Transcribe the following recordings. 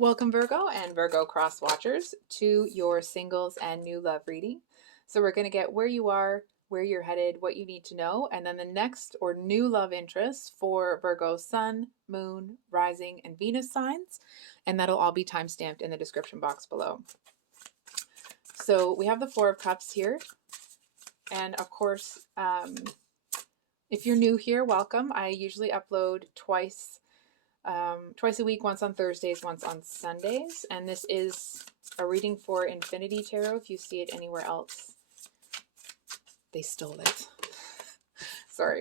Welcome, Virgo and Virgo cross watchers, to your singles and new love reading. So, we're going to get where you are, where you're headed, what you need to know, and then the next or new love interests for Virgo Sun, Moon, Rising, and Venus signs. And that'll all be time stamped in the description box below. So, we have the Four of Cups here. And of course, if you're new here, welcome. I usually upload twice a week, once on Thursdays, once on Sundays. And this is a reading for Infinity Tarot. If you see it anywhere else, they stole it. Sorry.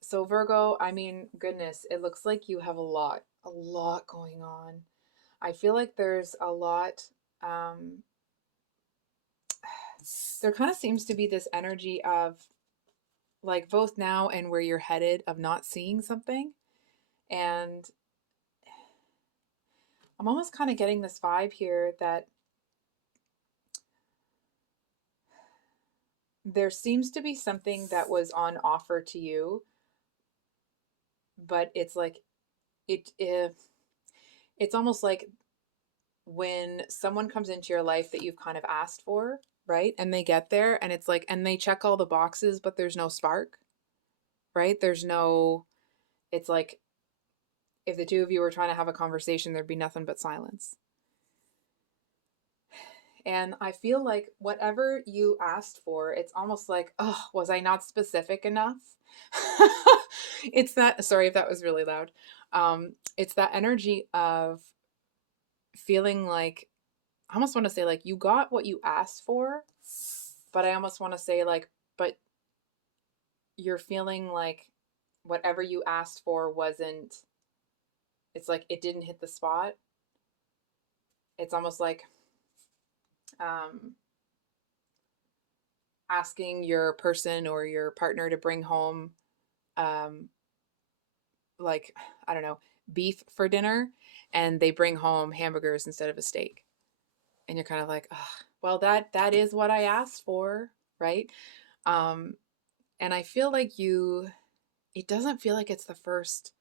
So Virgo, I mean, goodness, it looks like you have a lot going on. I feel like there's a lot, there kind of seems to be this energy of like both now and where you're headed of not seeing something. And I'm almost kind of getting this vibe here that there seems to be something that was on offer to you, but it's like it's almost like when someone comes into your life that you've kind of asked for, right? And they get there and it's like, and they check all the boxes, but there's no spark, right? It's like if the two of you were trying to have a conversation, there'd be nothing but silence. And I feel like whatever you asked for, it's almost like, oh, was I not specific enough? It's that, sorry if that was really loud. It's that energy of feeling like, I almost want to say like you got what you asked for, but I almost want to say like, but you're feeling like whatever you asked for wasn't, it's like it didn't hit the spot. It's almost like asking your person or your partner to bring home like, I don't know, beef for dinner, and they bring home hamburgers instead of a steak. And you're kind of like, oh, well, that is what I asked for, right? And I feel like it doesn't feel like it's the first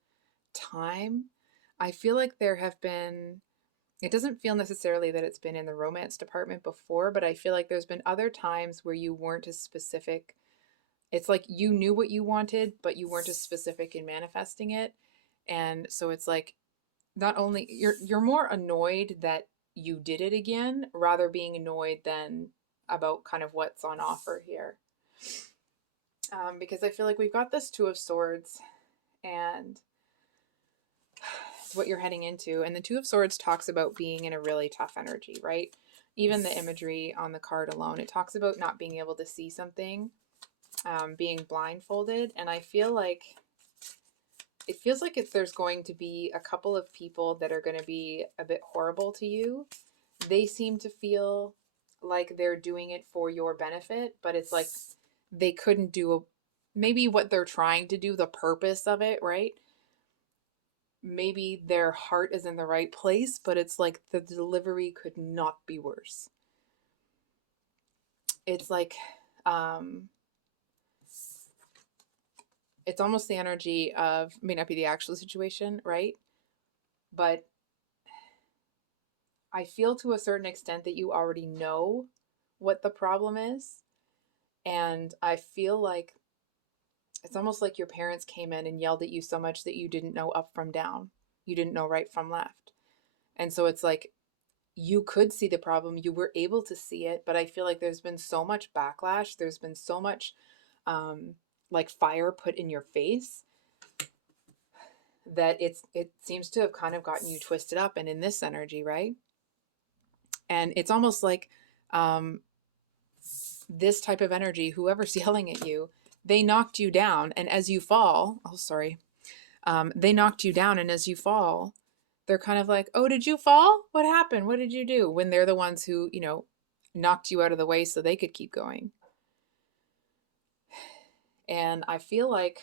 time. I feel like it doesn't feel necessarily that it's been in the romance department before, but I feel like there's been other times where you weren't as specific. It's like you knew what you wanted, but you weren't as specific in manifesting it. And so it's like not only you're more annoyed that you did it again, rather being annoyed than about kind of what's on offer here. Because I feel like we've got this Two of Swords and what you're heading into. And the Two of Swords talks about being in a really tough energy, right? Even the imagery on the card alone, it talks about not being able to see something, being blindfolded. And I feel like it feels like there's going to be a couple of people that are going to be a bit horrible to you. They seem to feel like they're doing it for your benefit, but it's like they couldn't do maybe what they're trying to do, the purpose of it, right? Maybe their heart is in the right place, but it's like the delivery could not be worse. It's like, it's almost the energy of, may not be the actual situation, right? But I feel to a certain extent that you already know what the problem is. And I feel like it's almost like your parents came in and yelled at you so much that you didn't know up from down. You didn't know right from left. And so it's like you could see the problem. You were able to see it. But I feel like there's been so much backlash. There's been so much like fire put in your face that it seems to have kind of gotten you twisted up and in this energy, right? And it's almost like this type of energy, whoever's yelling at you, they knocked you down. And as you fall, they knocked you down. And as you fall, they're kind of like, oh, did you fall? What happened? What did you do? When they're the ones who, knocked you out of the way so they could keep going. And I feel like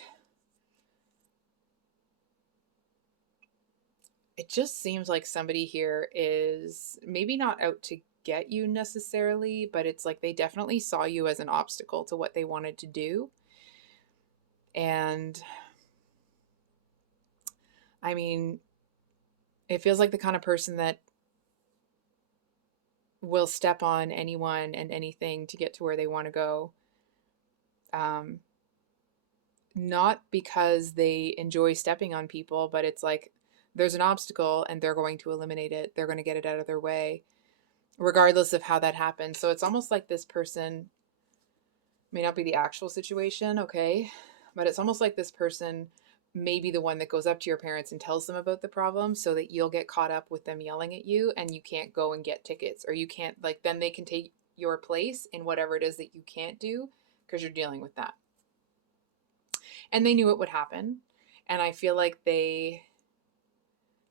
it just seems like somebody here is maybe not out to get you necessarily, but it's like they definitely saw you as an obstacle to what they wanted to do. And I mean, it feels like the kind of person that will step on anyone and anything to get to where they want to go. Not because they enjoy stepping on people, but it's like there's an obstacle and they're going to eliminate it. They're going to get it out of their way, regardless of how that happens. So it's almost like this person may not be the actual situation, okay? But it's almost like this person may be the one that goes up to your parents and tells them about the problem so that you'll get caught up with them yelling at you and you can't go and get tickets, or you can't, like, then they can take your place in whatever it is that you can't do because you're dealing with that. And they knew it would happen. And I feel like they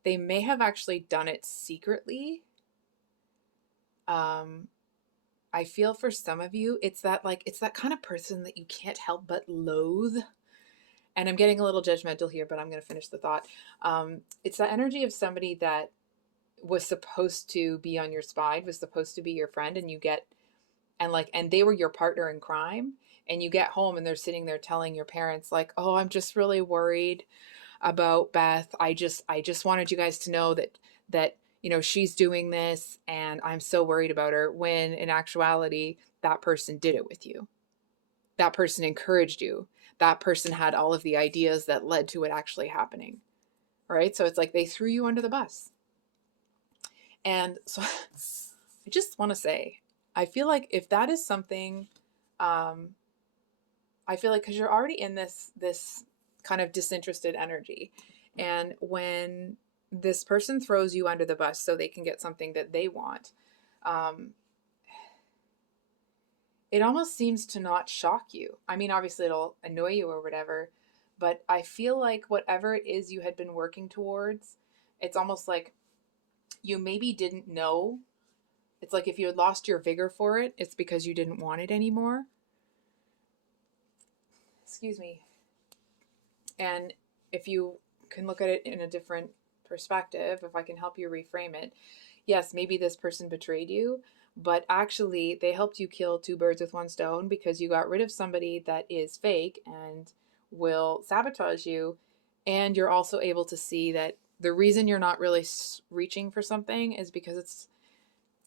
may have actually done it secretly. I feel for some of you, it's that kind of person that you can't help but loathe. And I'm getting a little judgmental here, but I'm going to finish the thought. It's that energy of somebody that was supposed to be on your side, was supposed to be your friend, and they were your partner in crime. And you get home and they're sitting there telling your parents like, "Oh, I'm just really worried about Beth. I just wanted you guys to know that she's doing this and I'm so worried about her," when in actuality, that person did it with you. That person encouraged you. That person had all of the ideas that led to it actually happening. Right? So it's like they threw you under the bus. And so I just want to say, I feel like if that is something, I feel like because you're already in this kind of disinterested energy, and when this person throws you under the bus so they can get something that they want, it almost seems to not shock you. I mean, obviously it'll annoy you or whatever, but I feel like whatever it is you had been working towards, it's almost like you maybe didn't know. It's like if you had lost your vigor for it, it's because you didn't want it anymore. Excuse me. And if you can look at it in a different perspective, if I can help you reframe it, yes, maybe this person betrayed you, but actually they helped you kill two birds with one stone, because you got rid of somebody that is fake and will sabotage you. And you're also able to see that the reason you're not really reaching for something is because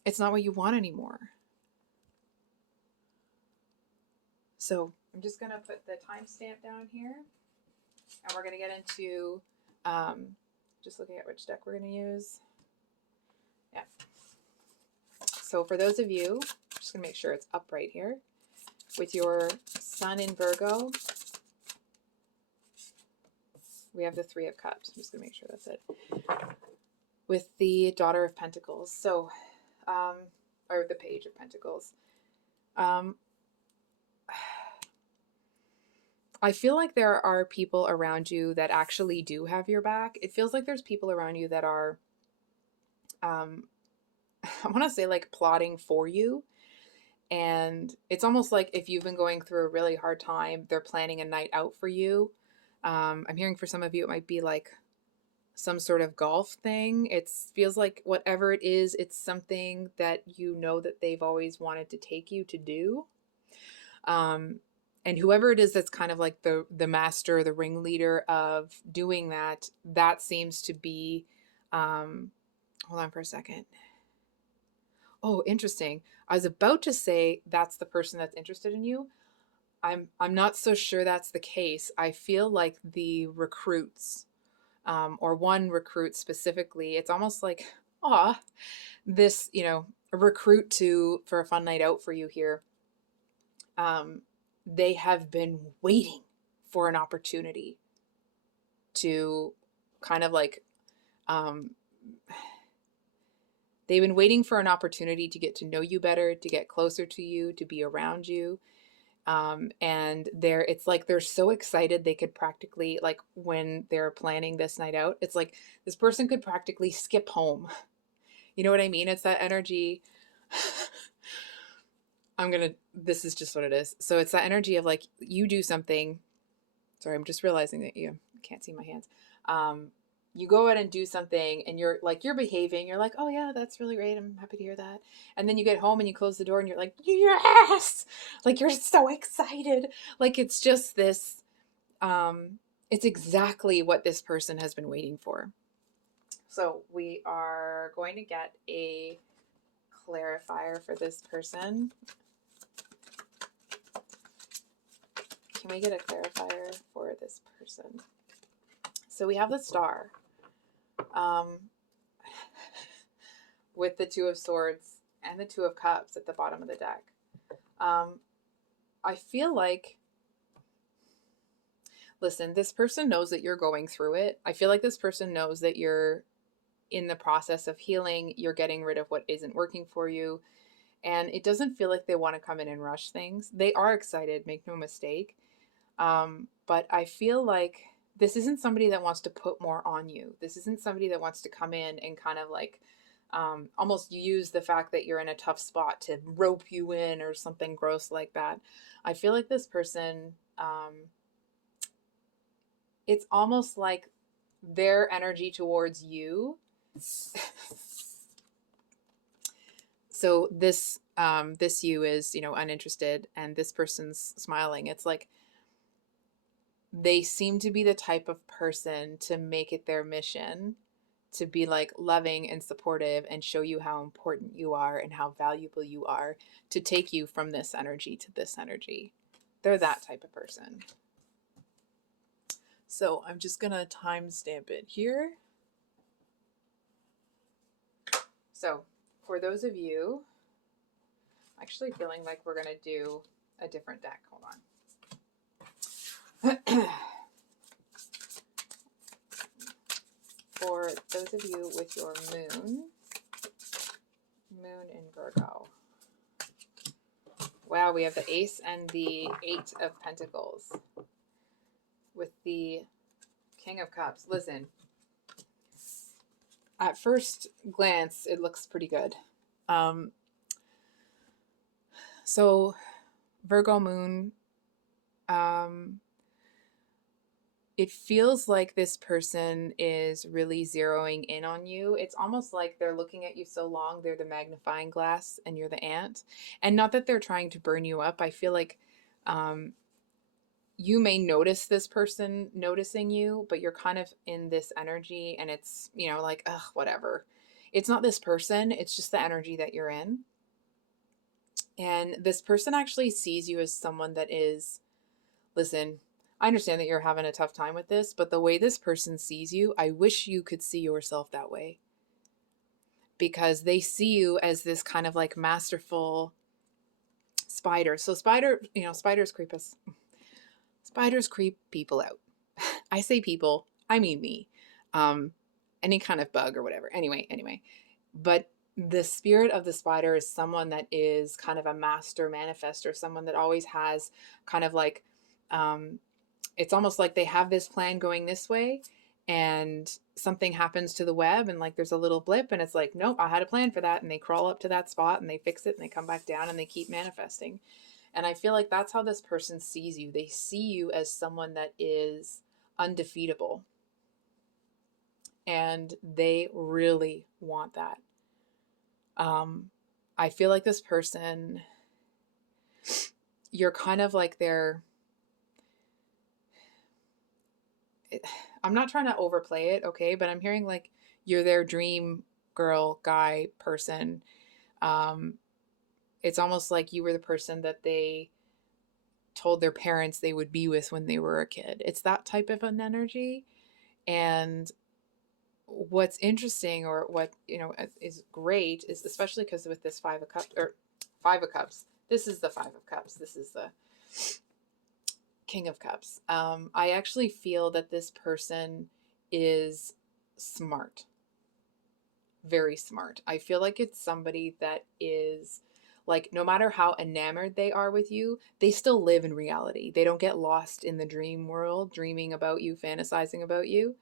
it's not what you want anymore. So I'm just going to put the timestamp down here, and we're going to get into just looking at which deck we're going to use. Yeah. So for those of you, I'm just going to make sure it's upright here, with your Sun in Virgo, we have the Three of Cups. I'm just going to make sure that's it. With the Daughter of Pentacles. So, or the Page of Pentacles. I feel like there are people around you that actually do have your back. It feels like there's people around you that are, I want to say, like, plotting for you. And it's almost like if you've been going through a really hard time, they're planning a night out for you. I'm hearing for some of you, it might be like some sort of golf thing. It feels like whatever it is, it's something that you know that they've always wanted to take you to do. And whoever it is that's kind of like the master, the ringleader of doing that, that seems to be, hold on for a second. Oh, interesting. I was about to say that's the person that's interested in you. I'm not so sure that's the case. I feel like the recruits, or one recruit specifically, it's almost like, this, a recruit for a fun night out for you here. They have been waiting for an opportunity to kind of like, they've been waiting for an opportunity to get to know you better, to get closer to you, to be around you. And it's like they're so excited they could practically, like, when they're planning this night out, it's like this person could practically skip home. You know what I mean? It's that energy. This is just what it is. So it's that energy of like, you do something. Sorry, I'm just realizing that you can't see my hands. You go out and do something and you're behaving. You're like, oh yeah, that's really great. I'm happy to hear that. And then you get home and you close the door and you're like, yes, like you're so excited. Like it's just this, it's exactly what this person has been waiting for. So we are going to get a clarifier for this person. Can we get a clarifier for this person? So we have the Star with the Two of Swords and the Two of Cups at the bottom of the deck. I feel like, listen, this person knows that you're going through it. I feel like this person knows that you're in the process of healing. You're getting rid of what isn't working for you. And it doesn't feel like they want to come in and rush things. They are excited, make no mistake. But I feel like this isn't somebody that wants to put more on you. This isn't somebody that wants to come in and kind of like almost use the fact that you're in a tough spot to rope you in or something gross like that. I feel like this person, it's almost like their energy towards you. So this you is, uninterested, and this person's smiling. It's like they seem to be the type of person to make it their mission to be like loving and supportive and show you how important you are and how valuable you are, to take you from this energy to this energy. They're that type of person. So I'm just going to timestamp it here. So for those of you, I'm actually feeling like we're going to do a different deck. Hold on. For those of you with your moon in Virgo. Wow, we have the Ace and the Eight of Pentacles with the King of Cups. Listen, at first glance, it looks pretty good. So Virgo Moon, it feels like this person is really zeroing in on you. It's almost like they're looking at you so long, they're the magnifying glass and you're the ant. And not that they're trying to burn you up. I feel like you may notice this person noticing you, but you're kind of in this energy and it's, like, ugh, whatever. It's not this person. It's just the energy that you're in. And this person actually sees you as someone that is, listen, I understand that you're having a tough time with this, but the way this person sees you, I wish you could see yourself that way. Because they see you as this kind of like masterful spider. So spiders creep us. Spiders creep people out. I say people, I mean me. Any kind of bug or whatever. Anyway. But the spirit of the spider is someone that is kind of a master manifester, someone that always has kind of like, it's almost like they have this plan going this way and something happens to the web and like there's a little blip and it's like, nope, I had a plan for that. And they crawl up to that spot and they fix it and they come back down and they keep manifesting. And I feel like that's how this person sees you. They see you as someone that is undefeatable. And they really want that. I feel like this person, you're kind of like I'm not trying to overplay it, okay? But I'm hearing like you're their dream girl, guy, person. It's almost like you were the person that they told their parents they would be with when they were a kid. It's that type of an energy. And what's interesting, or what, is great, is especially because with this Five of Cups, this is the Five of Cups. This is the King of Cups. I actually feel that this person is smart. Very smart. I feel like it's somebody that is like, no matter how enamored they are with you, they still live in reality. They don't get lost in the dream world, dreaming about you, fantasizing about you.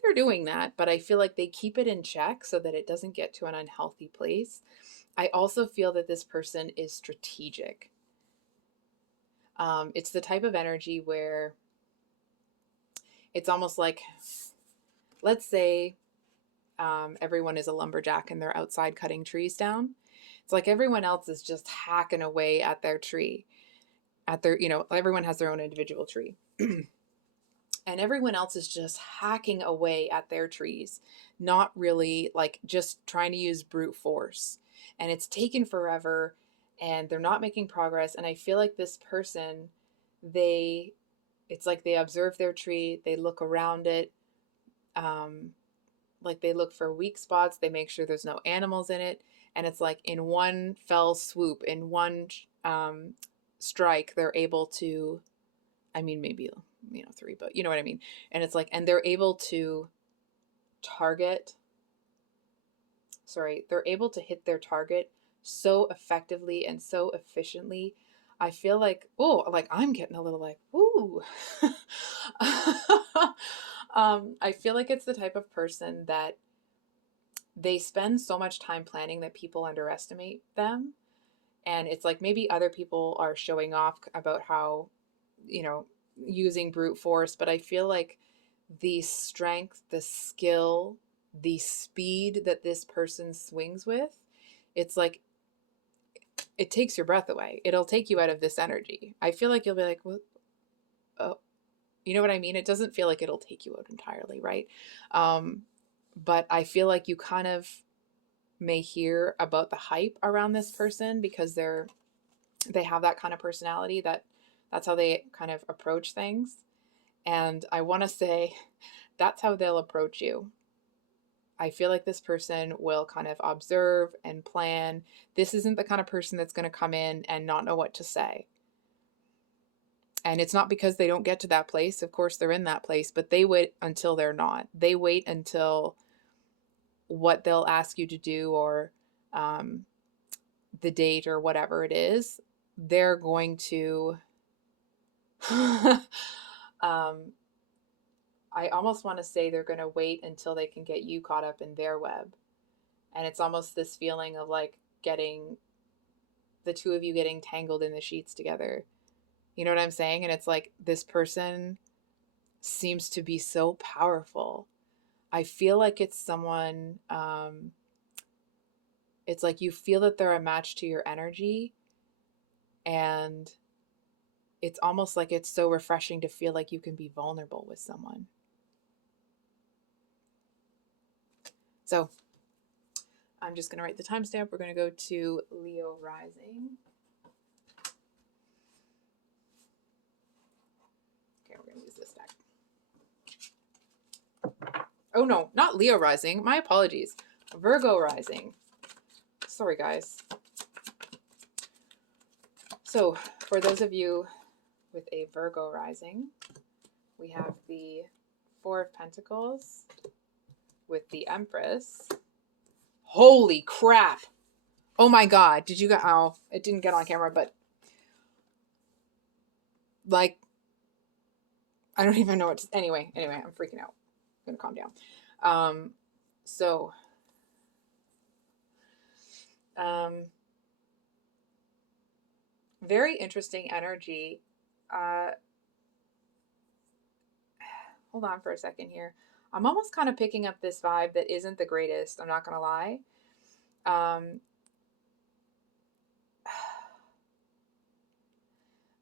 They're doing that, but I feel like they keep it in check so that it doesn't get to an unhealthy place. I also feel that this person is strategic. It's the type of energy where it's almost like, let's say everyone is a lumberjack and they're outside cutting trees down. It's like everyone else is just hacking away at their tree. Everyone has their own individual tree. and everyone else is just hacking away at their trees, not really, like, just trying to use brute force. And it's taken forever and they're not making progress. And I feel like this person, they, it's like they observe their tree, they look around it, like they look for weak spots, they make sure there's no animals in it. And it's like in one fell swoop, in one strike, they're able to, I mean, maybe, you know, three, but you know what I mean? And it's like, and they're able to target, they're able to hit their target so effectively and so efficiently. I feel like, oh, like I'm getting a little like, ooh. I feel like it's the type of person that they spend so much time planning that people underestimate them. And it's like maybe other people are showing off about how, you know, using brute force, but I feel like the strength, the skill, the speed that this person swings with, it's like it takes your breath away. It'll take you out of this energy. I feel like you'll be like, what? Oh, you know what I mean? It doesn't feel like it'll take you out entirely, right? But I feel like you kind of may hear about the hype around this person because they have that kind of personality, that's how they kind of approach things. And I want to say that's how they'll approach you. I feel like this person will kind of observe and plan. This isn't the kind of person that's going to come in and not know what to say. And it's not because they don't get to that place. Of course, they're in that place, but they wait until they're not. They wait until what they'll ask you to do, or the date or whatever it is, they're going to I almost want to say they're going to wait until they can get you caught up in their web. And it's almost this feeling of like getting the two of you getting tangled in the sheets together. You know what I'm saying? And it's like this person seems to be so powerful. I feel like it's someone, it's like you feel that they're a match to your energy. And it's almost like it's so refreshing to feel like you can be vulnerable with someone. So I'm just going to write the timestamp. We're going to go to Leo Rising. Okay, we're going to use this deck. Oh no, not Leo Rising. My apologies. Virgo Rising. Sorry, guys. So for those of you with a Virgo Rising, we have the Four of Pentacles with the Empress. Holy crap. Oh my God. Did you get, oh, it didn't get on camera, but like, I don't even know what to, anyway, I'm freaking out. I'm gonna calm down. So, very interesting energy. Hold on for a second here. I'm almost kind of picking up this vibe that isn't the greatest. I'm not gonna lie. I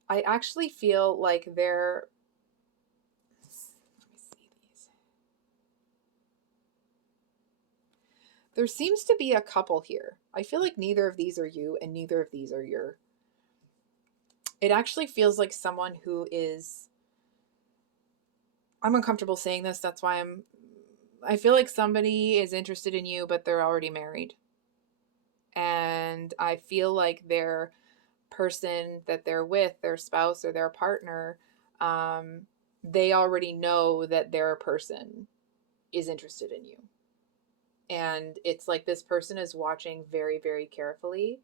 actually feel like they're, let me see these. There seems to be a couple here. I feel like neither of these are you and neither of these are your. It actually feels like someone who is, I'm uncomfortable saying this, that's why I feel like somebody is interested in you, but they're already married. And I feel like their person that they're with, their spouse or their partner, they already know that their person is interested in you. And it's like this person is watching very, very carefully.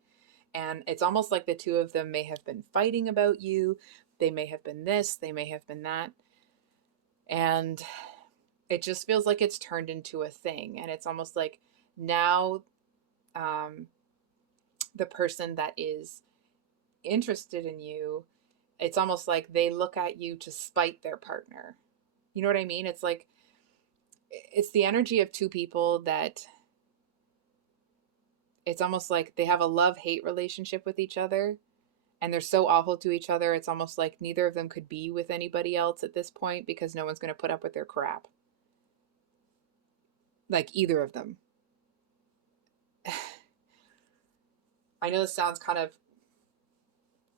And it's almost like the two of them may have been fighting about you. They may have been this, they may have been that. And it just feels like it's turned into a thing. And it's almost like now the person that is interested in you, it's almost like they look at you to spite their partner. You know what I mean? It's like, it's the energy of two people that it's almost like they have a love-hate relationship with each other. and they're so awful to each other. It's almost like neither of them could be with anybody else at this point because no one's going to put up with their crap. Like either of them. I know this sounds kind of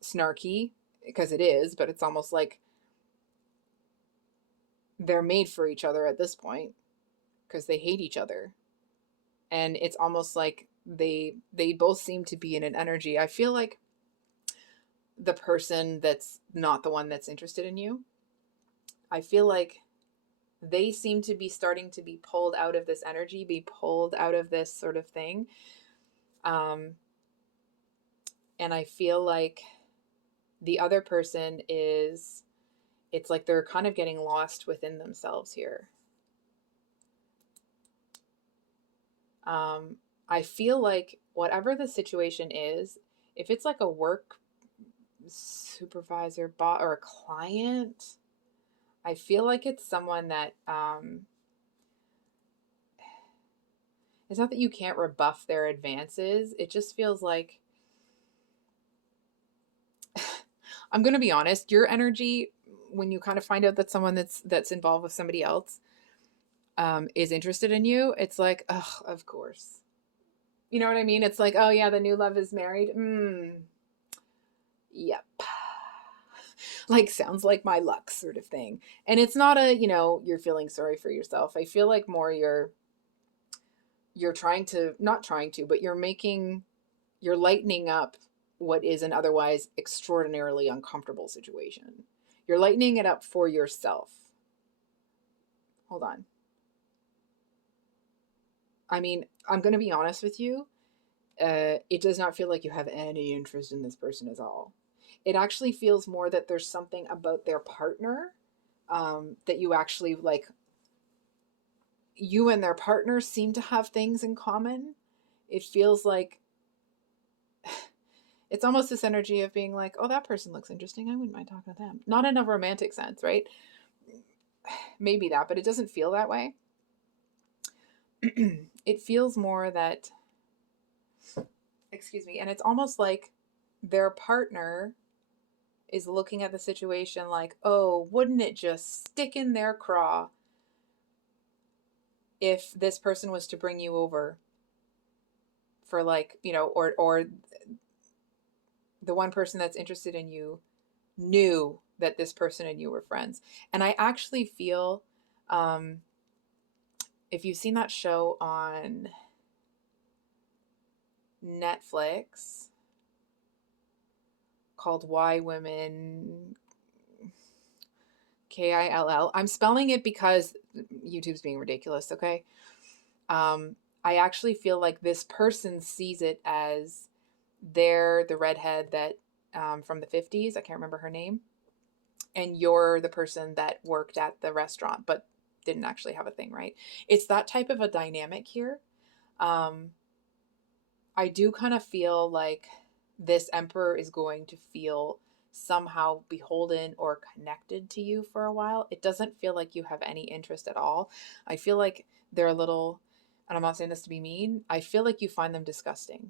snarky because it is, but it's almost like they're made for each other at this point because they hate each other. And it's almost like they both seem to be in an energy. I feel like the person that's not the one that's interested in you, I feel like they seem to be starting to be pulled out of this energy, be pulled out of this sort of thing. And I feel like the other person is, it's like they're kind of getting lost within themselves here. I feel like whatever the situation is, if it's like a work supervisor, bot, or a client, I feel like it's someone that it's not that you can't rebuff their advances. It just feels like I'm going to be honest, your energy when you kind of find out that someone that's involved with somebody else is interested in you, it's like, oh, of course. You know what I mean? It's like, oh yeah, the new love is married. Yep. Like sounds like my luck sort of thing. And it's not a, you're feeling sorry for yourself. I feel like more you're trying to, not trying to, but you're lightening up what is an otherwise extraordinarily uncomfortable situation. You're lightening it up for yourself. Hold on. I mean, I'm going to be honest with you. It does not feel like you have any interest in this person at all. It actually feels more that there's something about their partner that you actually like. You and their partner seem to have things in common. It feels like it's almost this energy of being like, oh, that person looks interesting. I wouldn't mind talking to them. Not in a romantic sense, right? Maybe that, but it doesn't feel that way. It feels more that, excuse me, and it's almost like their partner is looking at the situation like, oh, wouldn't it just stick in their craw if this person was to bring you over for like, or the one person that's interested in you knew that this person and you were friends. And I actually feel, if you've seen that show on Netflix called Why Women Kill. I'm spelling it because YouTube's being ridiculous, okay? I actually feel like this person sees it as they're the redhead that from the 50s, I can't remember her name, and you're the person that worked at the restaurant but didn't actually have a thing, right? It's that type of a dynamic here. I do kind of feel like this emperor is going to feel somehow beholden or connected to you for a while. It doesn't feel like you have any interest at all. I feel like they're a little, and I'm not saying this to be mean, I feel like you find them disgusting.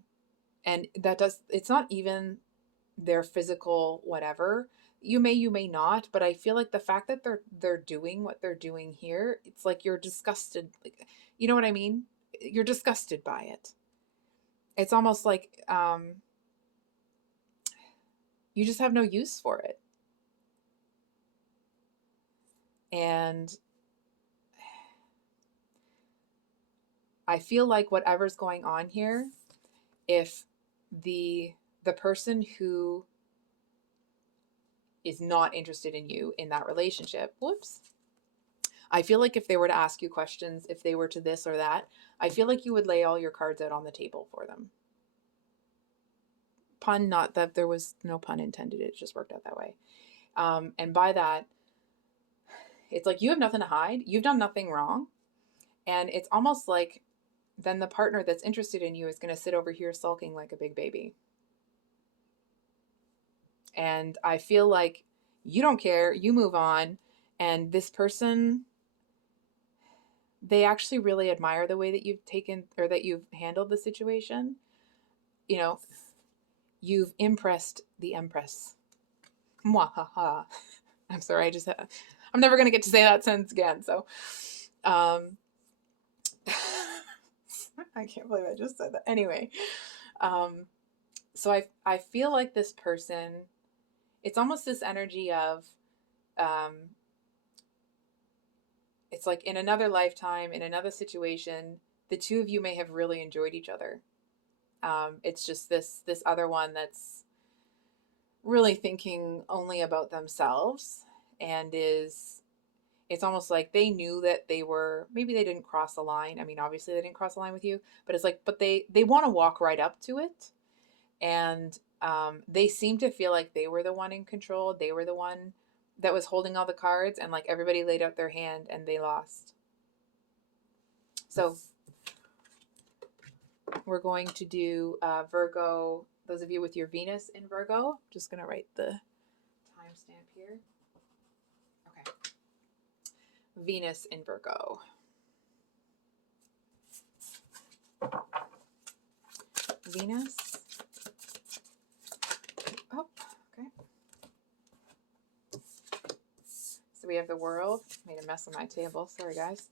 And it's not even their physical whatever. You may not, but I feel like the fact that they're doing what they're doing here, it's like you're disgusted. Like, you know what I mean? You're disgusted by it. It's almost like you just have no use for it. And I feel like whatever's going on here, if the person who is not interested in you in that relationship, I feel like if they were to ask you questions, if they were to this or that, I feel like you would lay all your cards out on the table for them. Pun, not that there was no pun intended, it just worked out that way. And by that, it's like you have nothing to hide. You've done nothing wrong. And it's almost like then the partner that's interested in you is going to sit over here sulking like a big baby. And I feel like you don't care. You move on. And this person, they actually really admire the way that you've taken or that you've handled the situation. you've impressed the Empress. Mwahaha. I'm sorry, I'm never going to get to say that sentence again. So, I can't believe I just said that. Anyway, so I feel like this person, it's almost this energy of, it's like in another lifetime, in another situation, the two of you may have really enjoyed each other. It's just this other one that's really thinking only about themselves, and it's almost like they knew that maybe they didn't cross the line. I mean, obviously they didn't cross the line with you, but it's like, but they want to walk right up to it. And they seem to feel like they were the one in control. They were the one that was holding all the cards, and like everybody laid out their hand and they lost. So we're going to do Virgo. Those of you with your Venus in Virgo, I'm just going to write the timestamp here. Okay. Venus in Virgo. Venus. Oh, okay. So we have the World. Made a mess on my table. Sorry, guys.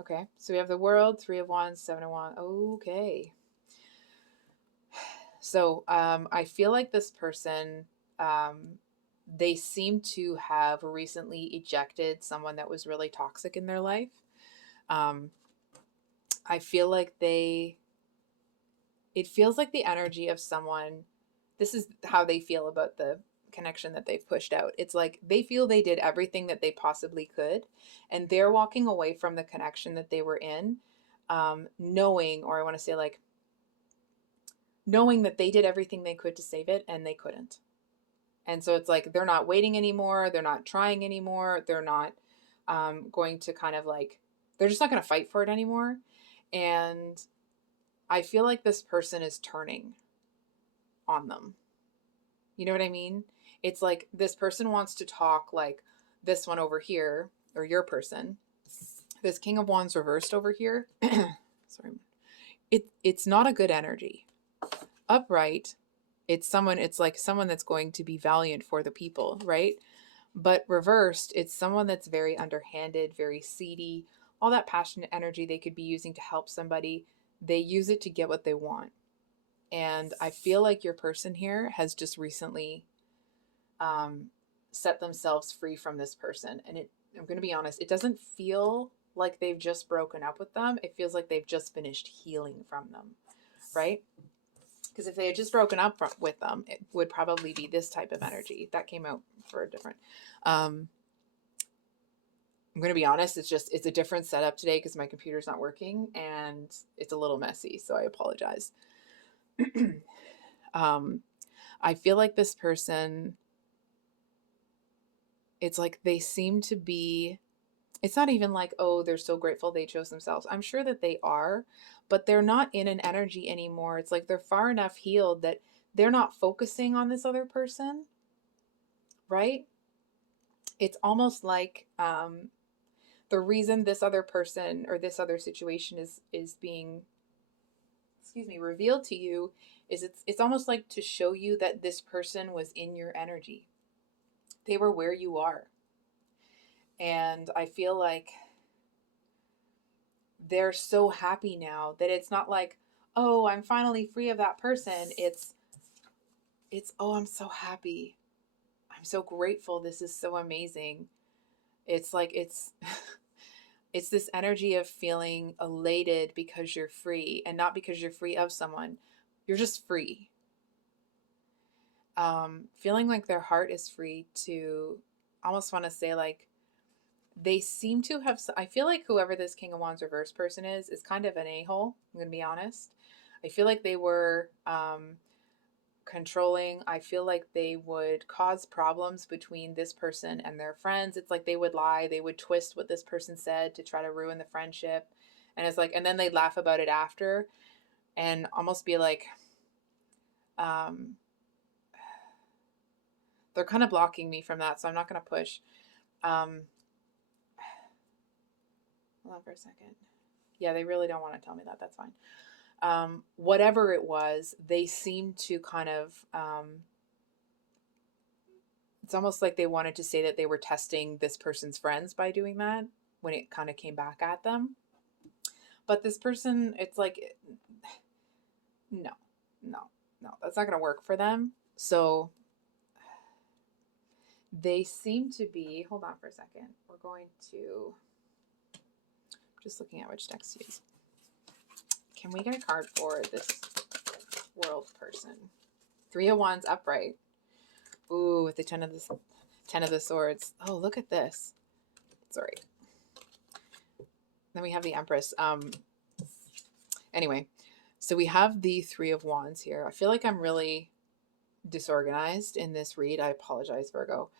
Okay, so we have the World, 3 of Wands, 7 of Wands. Okay. So I feel like this person, they seem to have recently ejected someone that was really toxic in their life. I feel like it feels like the energy of someone, this is how they feel about the connection that they've pushed out. It's like they feel they did everything that they possibly could, and they're walking away from the connection that they were in, knowing, or I want to say like, knowing that they did everything they could to save it and they couldn't. And so it's like they're not waiting anymore. They're not trying anymore. They're not going to kind of like, they're just not going to fight for it anymore. And I feel like this person is turning on them. You know what I mean? It's like this person wants to talk like this one over here, or your person. This King of Wands reversed over here. Sorry. It's not a good energy. Upright, it's like someone that's going to be valiant for the people, right? But reversed, it's someone that's very underhanded, very seedy, all that passionate energy they could be using to help somebody. They use it to get what they want. And I feel like your person here has just recently set themselves free from this person. And I'm going to be honest, it doesn't feel like they've just broken up with them. It feels like they've just finished healing from them, right? Because if they had just broken up with them, it would probably be this type of energy. That came out for a different. I'm going to be honest, it's a different setup today because my computer's not working and it's a little messy. So I apologize. I feel like this person, it's like they seem to be, it's not even like, oh, they're so grateful they chose themselves. I'm sure that they are, but they're not in an energy anymore. It's like they're far enough healed that they're not focusing on this other person, right? It's almost like the reason this other person or this other situation is being, revealed to you is it's almost like to show you that this person was in your energy. They were where you are. And I feel like they're so happy now that it's not like, oh, I'm finally free of that person. It's, oh, I'm so happy. I'm so grateful. This is so amazing. It's like, it's this energy of feeling elated because you're free, and not because you're free of someone. You're just free. Feeling like their heart is free to, almost want to say like, they seem to have, I feel like whoever this King of Wands reverse person is kind of an a-hole. I'm going to be honest. I feel like they were controlling. I feel like they would cause problems between this person and their friends. It's like they would lie. They would twist what this person said to try to ruin the friendship. And it's like, and then they'd laugh about it after and almost be like, they're kind of blocking me from that. So I'm not going to push. Hold on for a second. Yeah, they really don't want to tell me that. That's fine. whatever it was, they seemed to kind of, it's almost like they wanted to say that they were testing this person's friends by doing that when it kind of came back at them. But this person, it's like, no, no, no, that's not going to work for them. So they seem to be, hold on for a second. We're going to, just looking at which decks to use. Can we get a card for this world person? 3 of Wands upright. Ooh, with the 10 of the swords. Oh, look at this. Sorry. Then we have the Empress. Anyway, so we have the 3 of Wands here. I feel like I'm really disorganized in this read. I apologize, Virgo.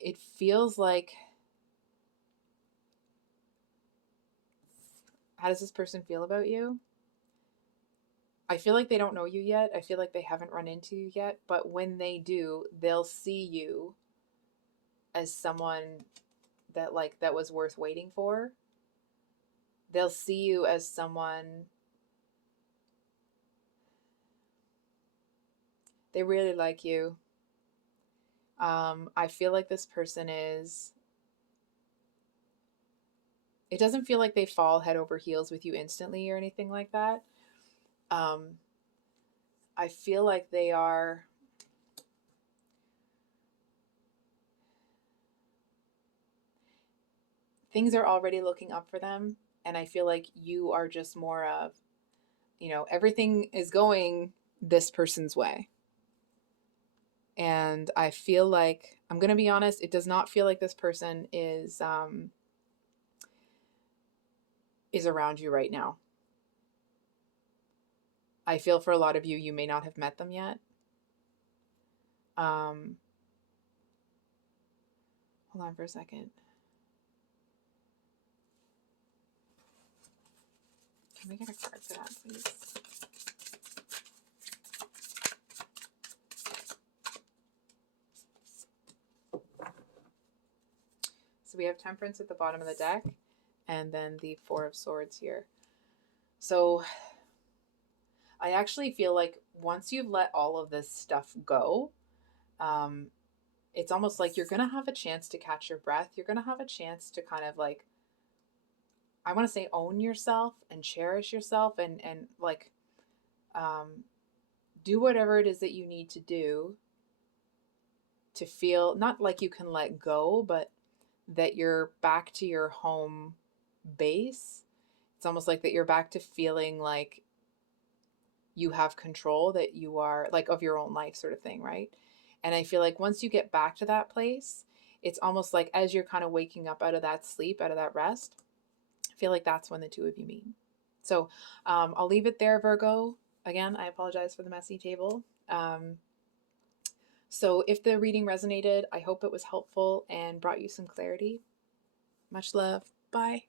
It feels like, how does this person feel about you? I feel like they don't know you yet. I feel like they haven't run into you yet. But when they do, they'll see you as someone that was worth waiting for. They'll see you as someone, they really like you. I feel like this person is, it doesn't feel like they fall head over heels with you instantly or anything like that. I feel like they are, things are already looking up for them. And I feel like you are just more of, everything is going this person's way. And I feel like, I'm going to be honest, it does not feel like this person is around you right now. I feel for a lot of you, you may not have met them yet. Hold on for a second. Can we get a card for that, please? So we have Temperance at the bottom of the deck, and then the 4 of Swords here. So I actually feel like once you've let all of this stuff go, it's almost like you're going to have a chance to catch your breath. You're going to have a chance to kind of like, I want to say, own yourself and cherish yourself and like, do whatever it is that you need to do to feel not like you can let go, but that you're back to your home base. It's almost like that you're back to feeling like you have control, that you are like of your own life sort of thing, right? And I feel like once you get back to that place, it's almost like as you're kind of waking up out of that sleep, out of that rest, I feel like that's when the 2 of you meet. So I'll leave it there, Virgo. Again, I apologize for the messy table. So if the reading resonated, I hope it was helpful and brought you some clarity. Much love. Bye.